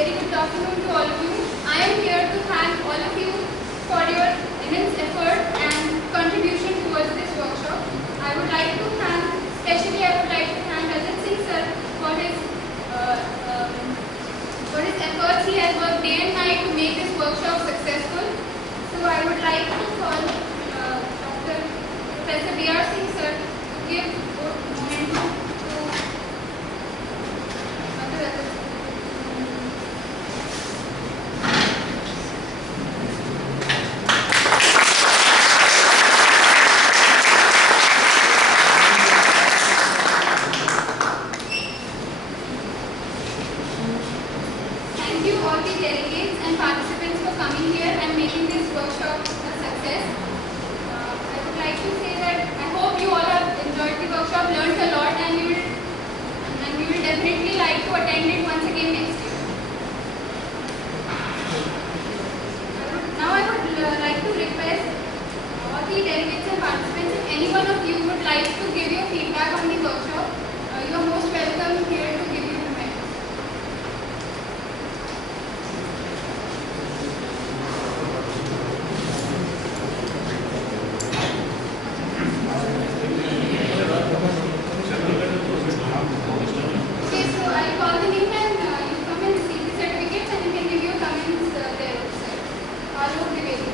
Very good afternoon to all of you. I am here to thank all of you for your immense effort and contribution towards this workshop. I would like to thank Ajit Singh sir for his efforts. He has worked day and night to make this workshop successful. So I would like to call Dr. Professor B.R. Singh sir to give moment to Dr. Ajit. Thank you all the delegates and participants for coming here and making this workshop a success. I would like to say that I hope you all have enjoyed the workshop, learned a lot, and you will definitely like to attend it once again next year. Now I would like to request all the delegates and participants, if any one of you would like to give your feedback on the workshop, you are most welcome here to give your feedback. Okay, so I'll call the name and you come and receive the certificates and you can give your comments there outside. Alok Dwivedi.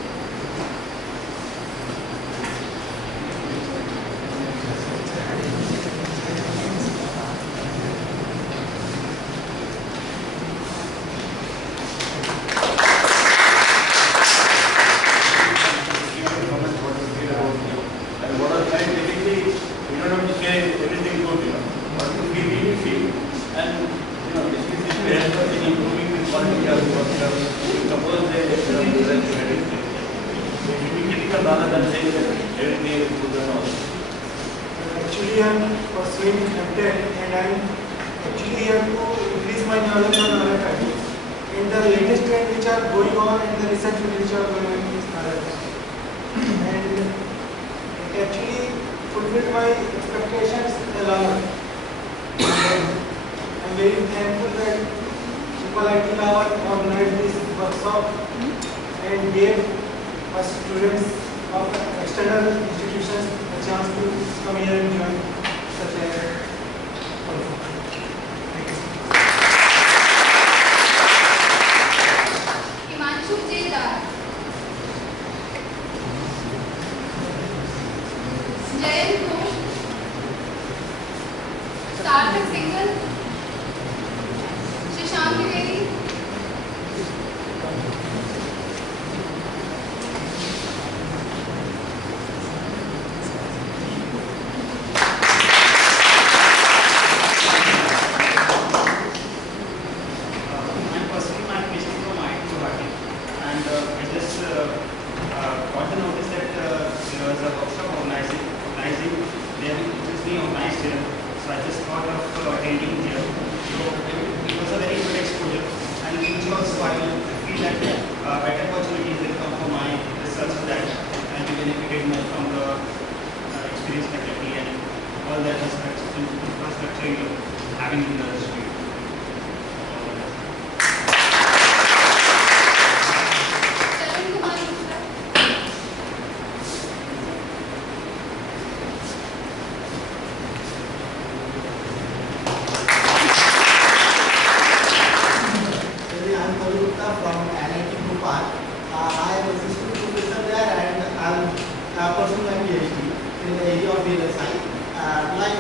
And what I find typically, you don't have to say everything good, what you really feel, and this will help us in improving the quality of what you have. Suppose they be critical rather than saying that everything is good and all. Actually, I'm pursuing MTech and I'm actually here to increase my knowledge on RFID. In the latest trend which are going on and the research which are going on is RFID. And it actually fulfilled my expectations a lot. I'm very thankful that Triple IT Lab organized this workshop and gave us students of external institutions a chance to come here and join such a workshop. Thank you. Himanshu Jindal. Jayant Ghosh. Sarthak Singhal. Shashank Dwivedi. I'm pursuing my PhD from IIT Guwahati, and I just got to notice that there was a workshop organizing. They have just been organized here, so I just thought of attending here. So it was a very good exposure, and which also I feel that better opportunities will come from my research that and be benefited more from the experienced faculty and all the infrastructure you're having in the institute. Charan Kumar Gupta. I'm Kavi Gupta from NIT Bhopal. I am assistant professor there and I'm pursuing my PhD in the area of VLSI. My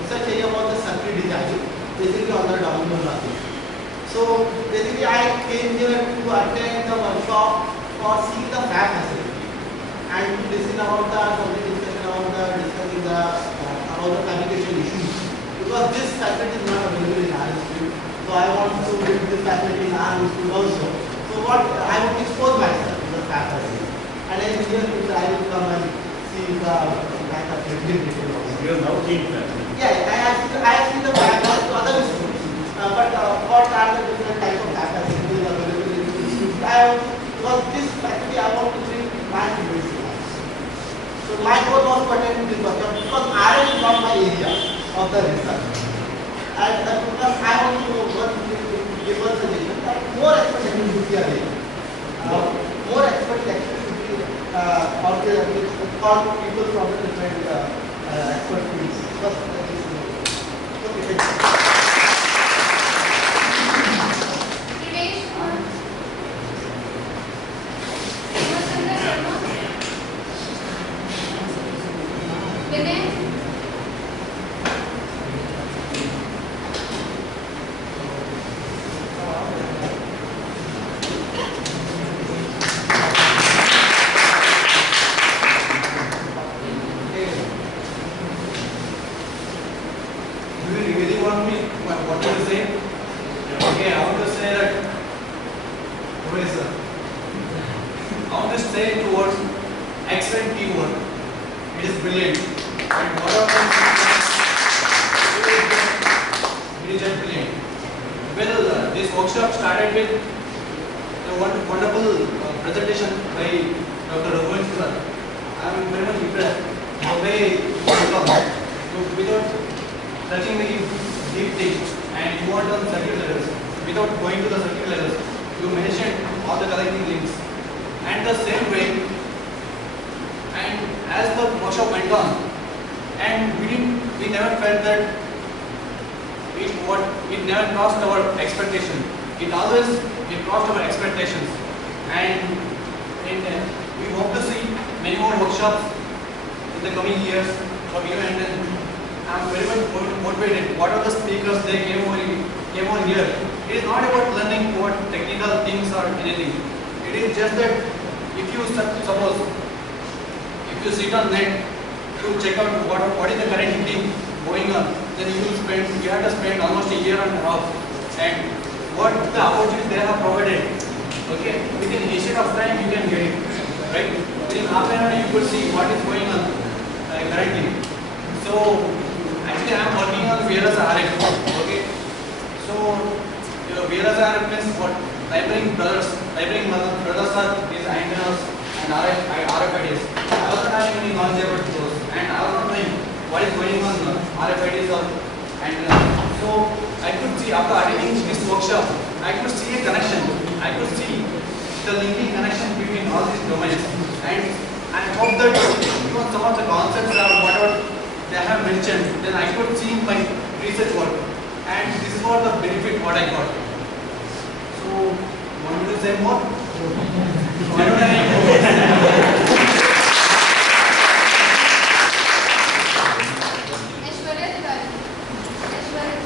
research area was the circuit design, basically on the domino logic. So basically I came here to attend the workshop for seeing the fab facility and to listen about the public discussion about the fabrication issues, because this facility is not available in our institute. So I want to build this facility in our institute also. So what I want to expose myself to the fab facility, and I here I will come and see the kind of detail also. You are now keen that. Yeah, I have seen the fab to other institutes, but what are the different types of fab facilities available in the institute? Because this facility I want to bring my students to us. So my goal was to attend this workshop because I is not my area of the research. And because I want to give one suggestion that should be available. More expert lectures should be called people from the different expert fields. First, okay, thank you. Privesh Kumar. Hemachandra Sharma. Vinay. Do you really want me what do you say? Okay, I want to say that Professor. I want to say towards excellent teamwork. It is brilliant. And what of it is just brilliant. Well, this workshop started with a wonderful presentation by Dr. Raghuvanshi sir. I am very much impressed the way without touching the deep things and you want on circuit levels without going to the circuit levels. You mentioned all the connecting links. And the same way, and as the workshop went on, and we never felt that it never crossed our expectation. It crossed our expectations. And we hope to see many more workshops in the coming years from you, and then I'm very much motivated. What are the speakers they came on here? It is not about learning what technical things or anything. It is just that if you suppose if you sit on net to check out what is the current thing going on, then you have to spend almost a year and a half. And what the opportunities they have provided, okay, within a short of time you can get it, right? Within half an hour you could see what is going on currently. So actually I am working on VLS RF, okay. So VLS RF means what? Library brothers are these antennas and RFIDs. I was not having any knowledge about those, and I was not knowing what is going on RFIDs or antennas. So I could see after attending this workshop, I could see a connection. I could see the linking connection between all these domains, and I hope that even some of the concepts or whatever they have mentioned, then I could see in my research work, and this is what the benefit what I got. So, want me to say more? Why don't I? Aishwarya Tiwari. Aishwarya.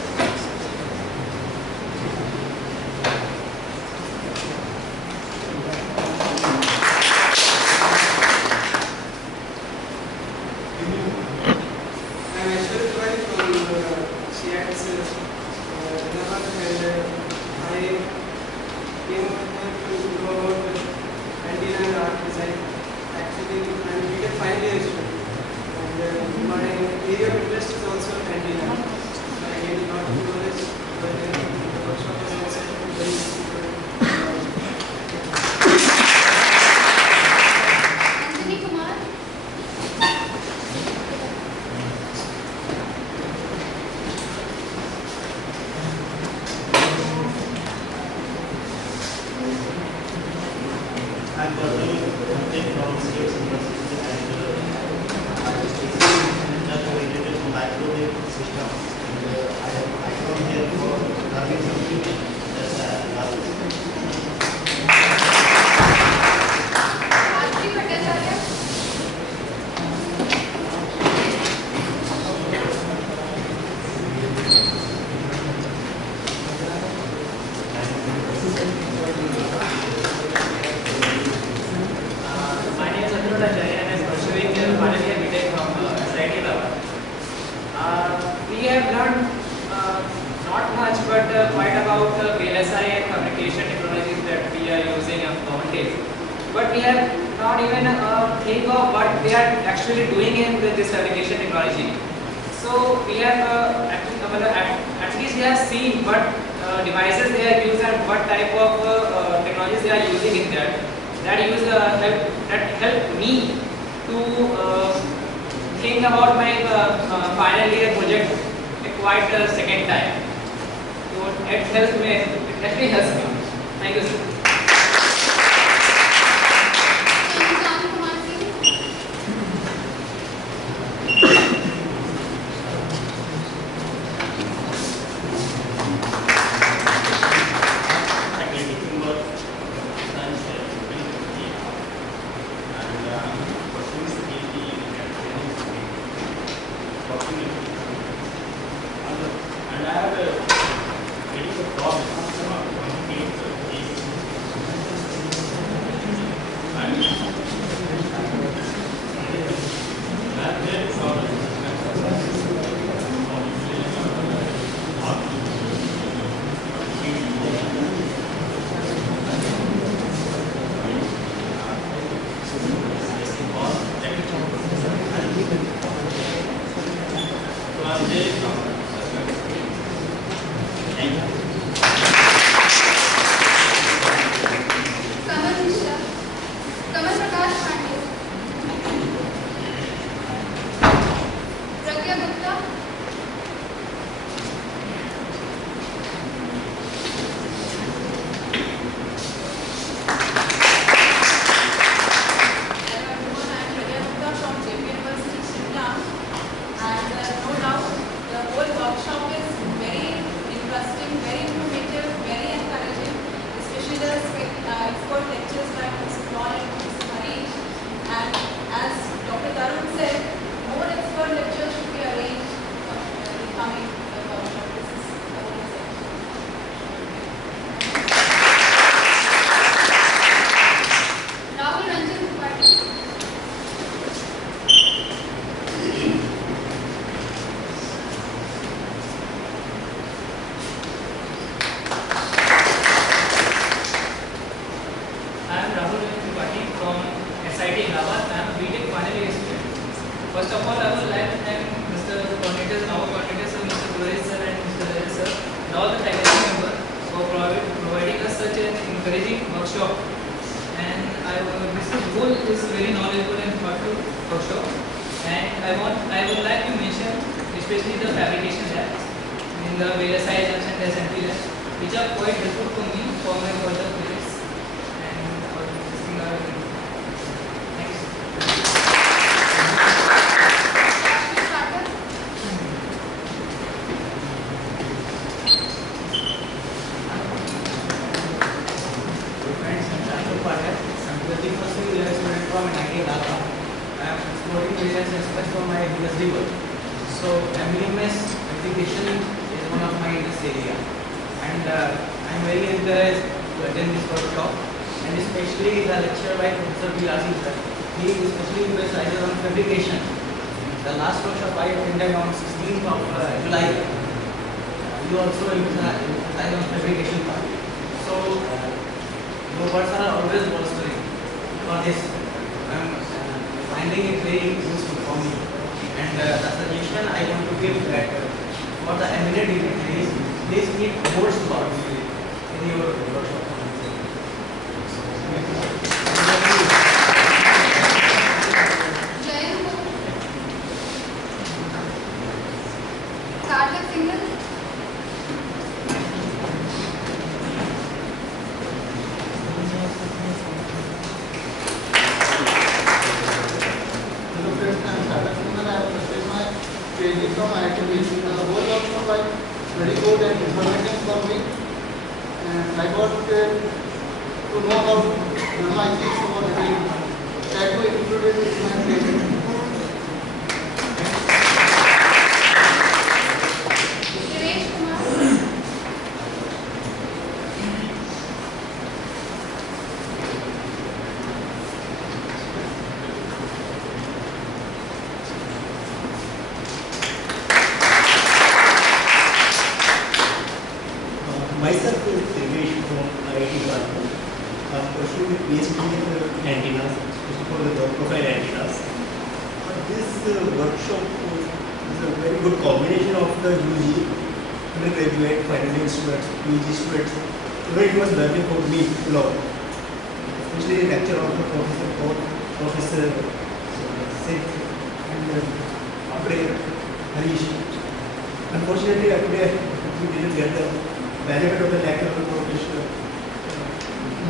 I'm Aishwarya Tiwari from CITS Hyderabad, and I came over here to know about antenna and art design. Actually, I'm a final year student, and my area of interest is also antenna. So I gained a lot of knowledge, but the workshop was also very useful. Anthony Kumar. I'm pursuing something from State University and just related to microwave system. And I come here for learning something. That's Arti Bhattacharya. My name is Atul Bhattacharya and I am pursuing final year BTech from SIT Hyderabad. We have learned not much but quite about VLSI and communication technologies that we are using nowadays. But we have not even think of what they are actually doing in this communication technology. So we have at least we have seen what devices they are using and what type of technologies they are using in that. That helped me to think about my final year project quite a second time. So it actually helps me. Thank you, sir. Kamal Mishra, Kamal Prakash Pandey, Pragya Gupta, Hello everyone, I am Pragya Gupta from JP University, Shimla. And no doubt, the whole workshop is very interesting, very informative, very encouraging, especially the expert lectures by Mr. Paul and Mr. Harish. And as Dr. Tarun said, more expert lectures should be arranged in the coming workshop. This is the whole section. Rahul Ranjan Tripathi, I am Rahul Tripathi from SIT Allahabad. I am a BTech final year student. First of all, I would like to thank Mr. Coordinators, our coordinators, Mr. Purohit sir and Mr. Rajat sir, and all the faculty members for providing us such an encouraging workshop. And this whole is very knowledgeable and thoughtful workshop. And I would like to mention especially the fabrication labs in the VLSI labs and the assembly labs, which are quite helpful for me for my further projects. And this thing are thanks. Ashwin Pathak, Friends, I'm Shashwat Pathak. I'm 21st year student from NIT Allahabad. I am exploring various aspects from my PhD work. So, MEMS application is one of my interest area, and I am very encouraged to attend this workshop, and especially the lecture by Professor Bilasi sir. He especially emphasizes on fabrication. The last workshop I attended on 16th of July. You also emphasize on fabrication part. So, your words are always bolstering for this. I'm finding it very useful for me. And the suggestion I want to give that for the eminent dignitaries, please keep boards about in your workshop. Jayant Kaur, Sarthak Singhal, Hello friends, I am Sarthak Singhal. I have pursued my PhD from IIT BC. The whole workshop was very good and informative for me. And I got to know about Burma IC, so I will try to include it in my PhD. Dinesh Kumar, Myself is Devesh from IIT Kanpur. I'm pursuing a PhD in antennas, especially for the low profile antennas. This workshop is a very good combination of the UG, undergraduate, final year students, UG students. Today it was learning for me a lot, especially the lecture of the Professor Seth and Harish. Unfortunately, today we didn't get the benefit of the lecture of the Professor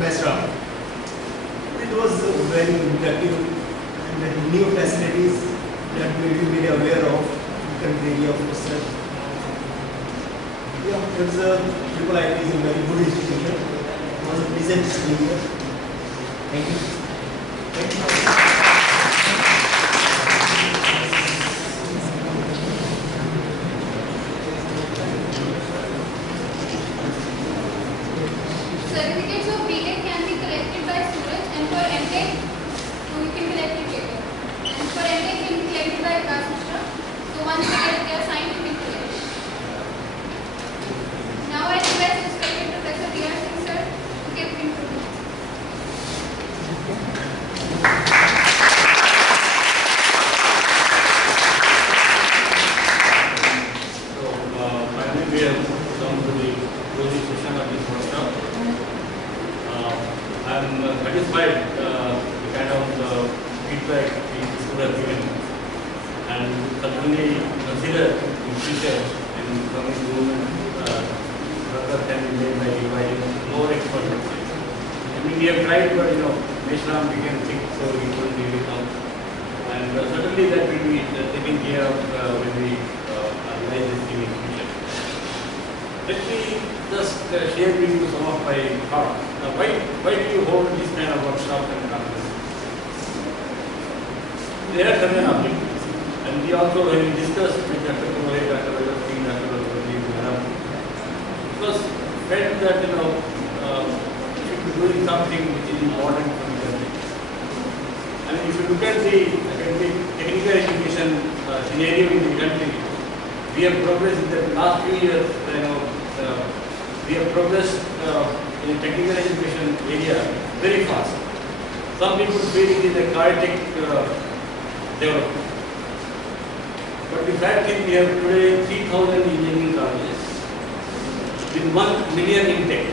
Mesra. It was very interactive and the new facilities that we will be aware of different area of research. Yeah, it was a triple IT is a very good institution. It was a pleasant experience. Thank you. Thank you. certificates of BTech can be collected by Suraj, and for MTech, you can collect it later. And for MTech, can be collected by Vikas Mishra. So once they are signed, you can collect it. Now I request respected Professor D.R. Singh sir to give introduction. Finally, we have come to the closing session of this workshop. I am satisfied the kind of feedback we should have given, and certainly consider in future in coming movement further can be made by inviting more experts. I mean, we have tried, but Meshram became sick, so we couldn't really come. And certainly that will be taken care of when we analyze this thing in future. Let me just share with you some of my thoughts. Why do you hold this kind of workshops and conferences? There are certain objectives, and we also when we discussed with Dr. Kumare, Dr. Vajapati, Dr. Vajapati, because felt that we should be doing something which is important for the country. And if you look at the academic technical education scenario in the country, we have progressed in the last few years. We have progressed in the technical education area very fast. Some people feel it is a chaotic development. But the fact is, we have today 3,000 engineering colleges with 1 million intake,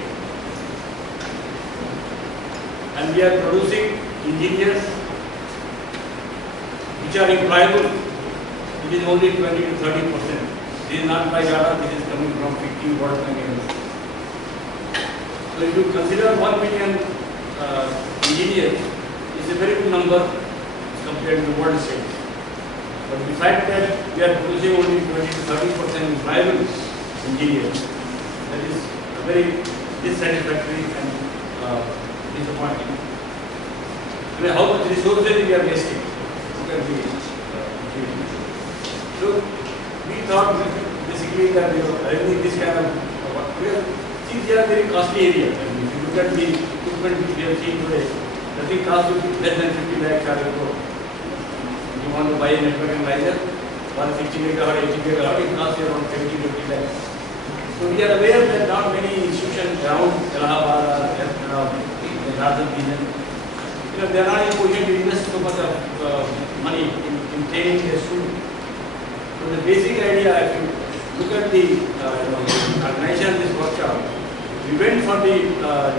and we are producing engineers which are employable. It is only 20 to 30%. This is not by data, this is coming from 50 world companies. So if you consider 1 million engineers, it's a very good number compared to the world stage. But the fact that we are producing only 20 to 30% employable engineers, that is very dissatisfactory and disappointing. I mean, how much resources we are wasting? So we thought basically that arranging this kind of things are very costly areas. I mean, if you look at the equipment which we have seen today, nothing costs less than 50 lakhs or so. If you want to buy a network analyzer, 160 megahertz, 80 megahertz, it costs you around 50 lakhs. So we are aware that not many institutions around Allahabad or the northern region, they are not in position to invest so much of money in training their students. So the basic idea, if you look at the organization of this workshop, we went for the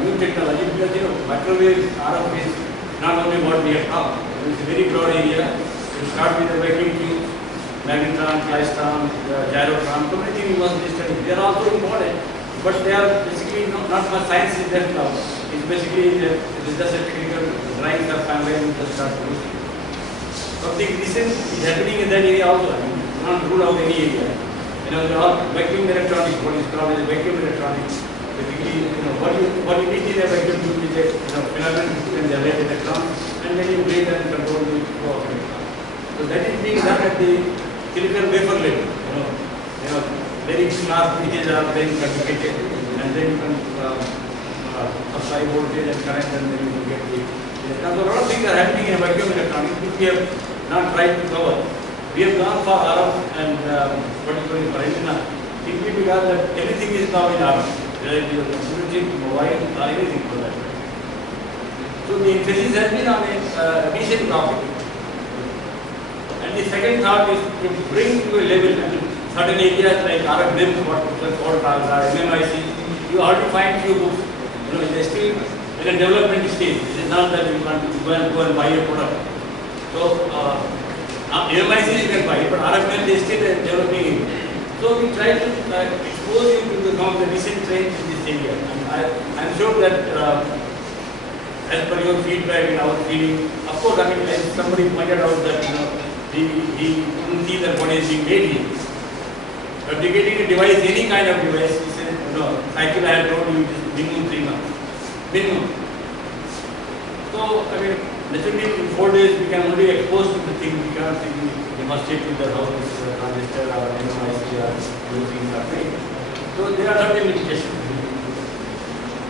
new technology because microwave RF is not only what we have now. It's a very broad area. You start with the vacuum tube, magnetron, klystron, gyrotron, so many things we must be studying. They are also important, but they are basically not much science in that now. It's basically just a technical drawings are finalized and just start producing. Something recent is happening in that area also. I mean, not rule out any area. They are vacuum electronics, what is called as vacuum electronics. Basically, what you need in a vacuum tube is a filament which can generate electrons, and then you breathe and control the flow of electrons. So that is being done at the silicon wafer level. Very sharp pitches are being fabricated, and then you can apply voltage and current, and then you will get the. Now, a lot of things are happening in vacuum electronics which we have not tried to cover. We have gone for RF and particularly for antenna, simply because that everything is now in RF, whether it is a computer chip, mobile, or anything for that. So the emphasis has been on a decent topic. And the second thought is to bring to a level, certain areas like RF DIMS, what was called MMIC, you already find few books. They still in a development stage. It is not that you want to go and buy a product. So MMIC you can buy, but RF is still developing. So we try to expose you to some of the recent trends in this area. And I'm sure that as per your feedback and our feeling, of course, as somebody pointed out that he couldn't see that what is being made here. Fabricating a device, any kind of device, is cycle I have told you is minimum 3 months. Minimum. So, naturally in 4 days we can only expose to the thing, we cannot demonstrate to the how this transistor or MMIC or those things are made. So there are certain limitations.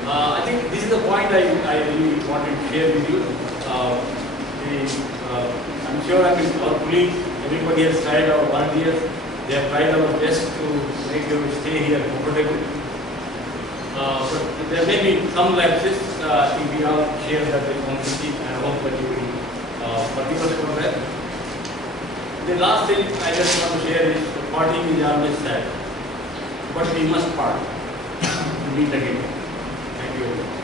I think point I really wanted to share with you. I'm sure our colleagues, everybody has tried, our volunteers, they have tried our best to make you stay here comfortable. But there may be some lapses. I think we all share that responsibility, and I hope that you will forgive us for that. The last thing I just want to share is parting is always sad, but we must part to meet again. Thank you very much.